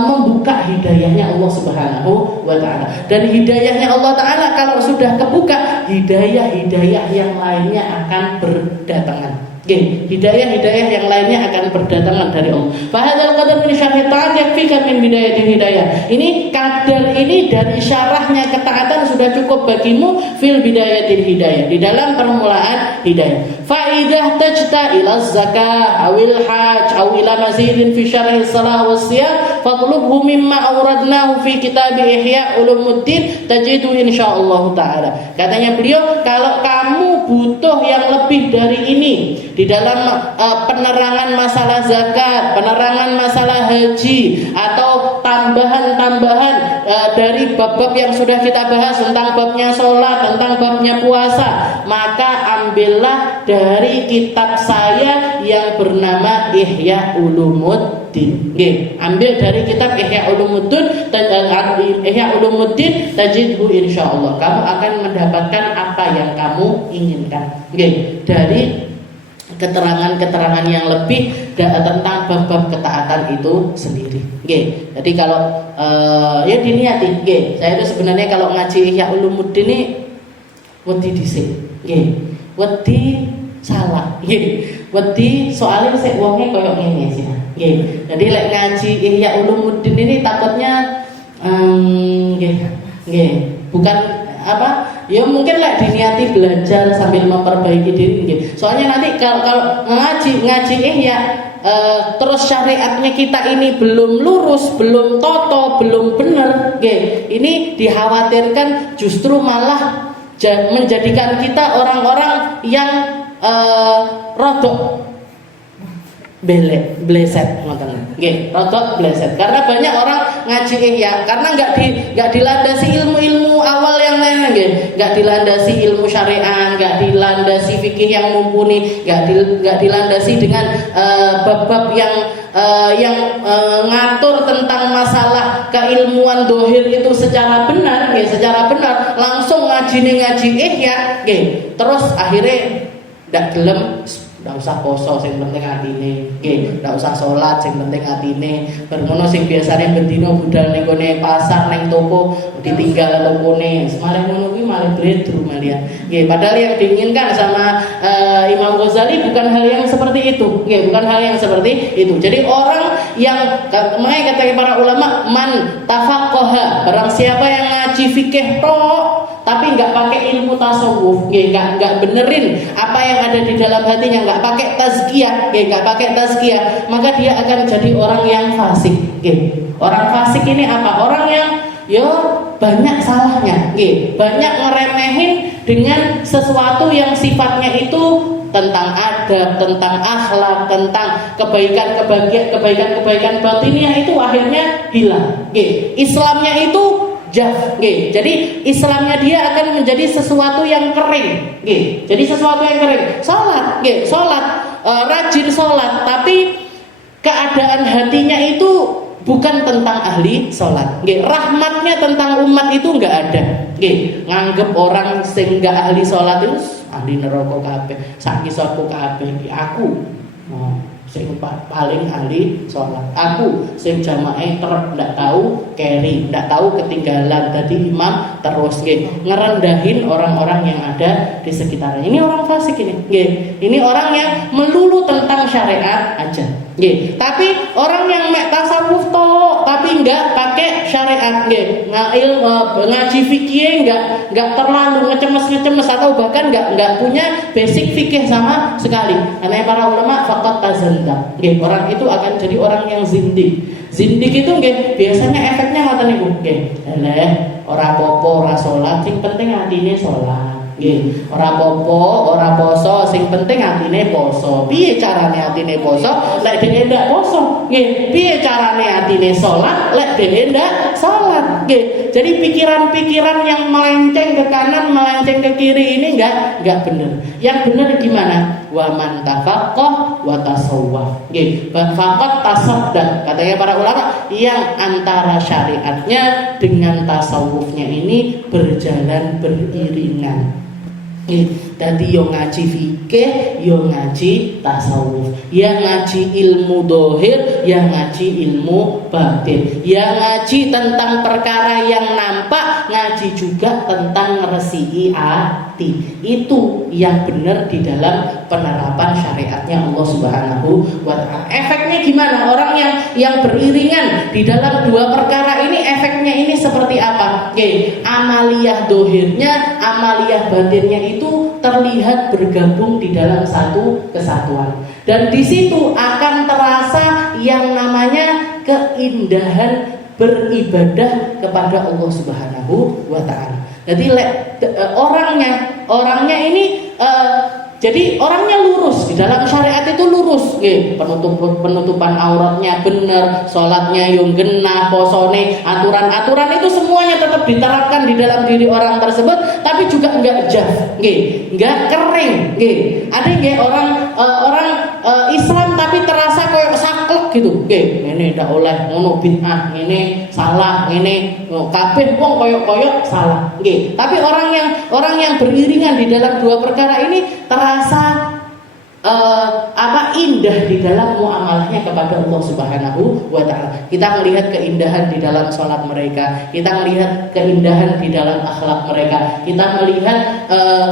membuka hidayahnya Allah Subhanahu wa ta'ala. Dan hidayahnya Allah Ta'ala kalau sudah kebuka, hidayah-hidayah yang lainnya akan berdatangan. Hidayah-hidayah yang lainnya akan berdatangan dari Allah. Fahadal qadar min syarhi ta'at yakfika min bidayatil hidayah. Ini kadar ini dari syarahnya ketaatan sudah cukup bagimu fil bidayatil hidayah, di dalam permulaan hidayah. Fa idza tajta ila zakah awil hajj aw ila mazidin fi syarhi shalah was siyam fatlubhu mimma awradnahu fi kitab Ihya Ulumuddin tajidu insyaallah taala. Katanya beliau, kalau kamu butuh yang lebih dari ini di dalam penerangan masalah zakat, penerangan masalah haji, atau tambahan-tambahan dari bab-bab yang sudah kita bahas tentang babnya sholat, tentang babnya puasa, maka ambillah dari kitab saya yang bernama Ihya Ulumuddin. Ambil dari kitab Ihya Ulumuddin, tajidhu insyaallah. Kamu akan mendapatkan apa yang kamu inginkan. Dari keterangan-keterangan yang lebih tentang bab-bab ketaatan itu sendiri. Jadi kalau ya diniati. Saya itu sebenarnya kalau ngaji Ihya Ulumuddin ini wedi dhisik. Wedi salah. Wedi soalnya sik wonge koyo ngene sih. Jadi lek ngaji Ihya Ulumuddin ini takutnya bukan apa? Ya mungkin lek diniati belajar sambil memperbaiki diri. Soalnya nanti kalau ngaji Ihya terus syariatnya kita ini belum lurus, belum toto, belum benar, ini dikhawatirkan justru malah menjadikan kita orang-orang yang rodok bleset rodok bleset. Karena banyak orang ngaji Ihya karena nggak dilandasi ilmu-ilmu awal yang lain, nggak dilandasi ilmu syariat, nggak dilandasi fikih yang mumpuni, nggak dilandasi dengan bab-bab yang ngatur tentang masalah keilmuan dohir itu secara benar, langsung ngaji Ihya, terus akhirnya ndak gelem, ndak usah poso sing penting atine, ndak usah salat sing penting atine. Bermono sing biasane bendina budal ning gone pasar ning toko ditinggal tokone, malah ngono kuwi malah bledru malah. Padahal yang diinginkan sama Imam Ghazali bukan hal yang seperti itu, bukan hal yang seperti itu. Jadi orang yang makanya kata para ulama, man tafaqqaha, barang siapa yang ngaji fikih tok tapi nggak pakai ilmu tasawuf, nggak benerin apa yang ada di dalam hatinya, nggak pakai tazkiyah, maka dia akan jadi orang yang fasik. Orang fasik ini apa? Orang yang banyak salahnya, banyak ngeremehin dengan sesuatu yang sifatnya itu tentang adab, tentang akhlak, tentang kebaikan batiniah itu akhirnya hilang. Islamnya itu jadi Islamnya dia akan menjadi sesuatu yang kering. Jadi sesuatu yang kering. Sholat, rajin sholat, tapi keadaan hatinya itu bukan tentang ahli sholat. Rahmatnya tentang umat itu nggak ada. Nganggep orang sing nggak ahli sholat itu ahli neraka kabeh. Sak ngisorku kabeh aku. Sing paling ahli sholat, aku sing jamaah ndak tahu keri, ndak tahu ketinggalan, tadi imam terus ngerendahin orang-orang yang ada di sekitarnya. Ini orang fasik ini, ini orang yang melulu tentang syariat aja. Tapi orang yang mek tasawuf tok tapi nggak pakai syariat, ngaji fikih nggak terlalu ngecemes atau bahkan nggak punya basic fikih sama sekali. Karena para ulama faqat tazanda, orang itu akan jadi orang yang zindik. Zindik itu biasanya efeknya ngoten niku, ora popo ora salat, sing penting atine salat. Ora popo, ora poso, sing penting atine poso. Piye carane atine poso? Lek dhewe ndak poso. Piye carane atine salat? Lek dhewe ndak salat. Jadi pikiran-pikiran yang melenceng ke kanan, melenceng ke kiri ini enggak benar. Yang benar gimana? Wa man tafaqqah wa tasawwaf. Faqat tasaddaq. Katanya para ulama, yang antara syariatnya dengan tasawufnya ini berjalan beriringan. Tadi yang ngaji fikih, yang ngaji tasawuf, yang ngaji ilmu dohir, yang ngaji ilmu batin, yang ngaji tentang perkara yang nampak, ngaji juga tentang ngeresihi hati. Itu yang benar di dalam penerapan syariatnya Allah Subhanahu wa ta'ala. Efeknya gimana? Orang yang beriringan di dalam dua perkara ini, efeknya ini seperti apa? Amaliyah dohirnya, amaliyah batinnya itu terlihat bergabung di dalam satu kesatuan. Dan di situ akan terasa yang namanya keindahan beribadah kepada Allah Subhanahu wa taala. Jadi orangnya ini jadi orangnya lurus, di dalam syariat itu lurus, penutupan auratnya benar, sholatnya yung genah, posone, aturan-aturan itu semuanya tetap diterapkan di dalam diri orang tersebut, tapi juga enggak jaf, enggak kering, ada nggih orang Islam tapi terasa kayak saklek gitu, ini ndak oleh ngono bid'ah, ini salah, ini kabeh wong koyok-koyok salah, tapi orang yang beriringan di dalam dua perkara ini terasa indah di dalam muamalahnya kepada Allah Subhanahu wa taala. Kita melihat keindahan di dalam sholat mereka, kita melihat keindahan di dalam akhlak mereka, kita melihat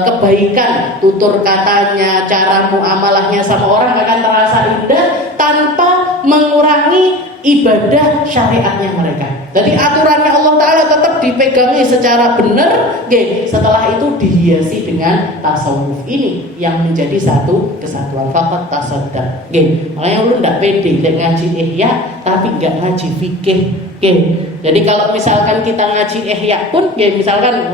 kebaikan tutur katanya, cara muamalahnya sama orang akan terasa indah tanpa mengurangi ibadah syariatnya mereka. Jadi aturannya Allah Ta'ala tetap dipegangi secara benar, setelah itu dihiasi dengan tasawuf ini yang menjadi satu kesatuan. Faqat tasaddaq. Makanya lu ndak pede ngaji ihya tapi nggak ngaji fikih. Jadi kalau misalkan kita ngaji ihya pun, misalkan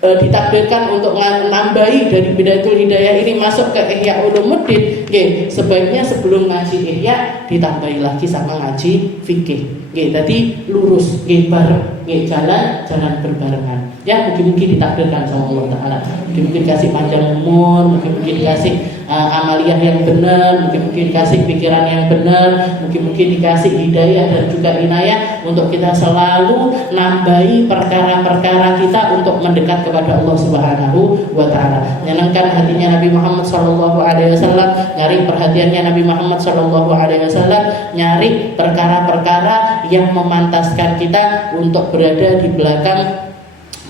ditakdirkan untuk menambahi dari Bidayatul Hidayah ini masuk ke Ihya Ulumuddin, sebaiknya sebelum ngaji Ihya ditambahi lagi sama ngaji fikih. Tadi lurus, bareng, jalan berbarengan. Ya mungkin ditakdirkan sama Allah Taala. Mungkin kasih panjang umur, mungkin dikasih amaliyah yang benar, mungkin dikasih pikiran yang benar, mungkin dikasih hidayah dan juga inayah untuk kita selalu nambahi perkara-perkara kita untuk mendekat kepada Allah Subhanahu wa taala. Menyenangkan hatinya Nabi Muhammad sallallahu alaihi wasallam, nyari perhatiannya Nabi Muhammad sallallahu alaihi wasallam, nyari perkara-perkara yang memantaskan kita untuk berada di belakang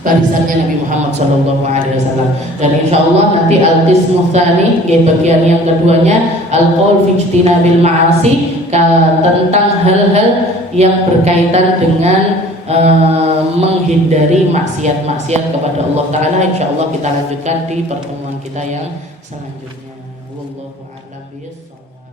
barisannya Nabi Muhammad sallallahu alaihi wasallam. Dan insyaallah nanti al-qismu tsani, bagian yang keduanya, al-qaul fi ijtinabil ma'asi, tentang hal-hal yang berkaitan dengan menghindari maksiat-maksiat kepada Allah Ta'ala. InsyaAllah kita lanjutkan di pertemuan kita yang selanjutnya. Wallahu a'lam bishawab.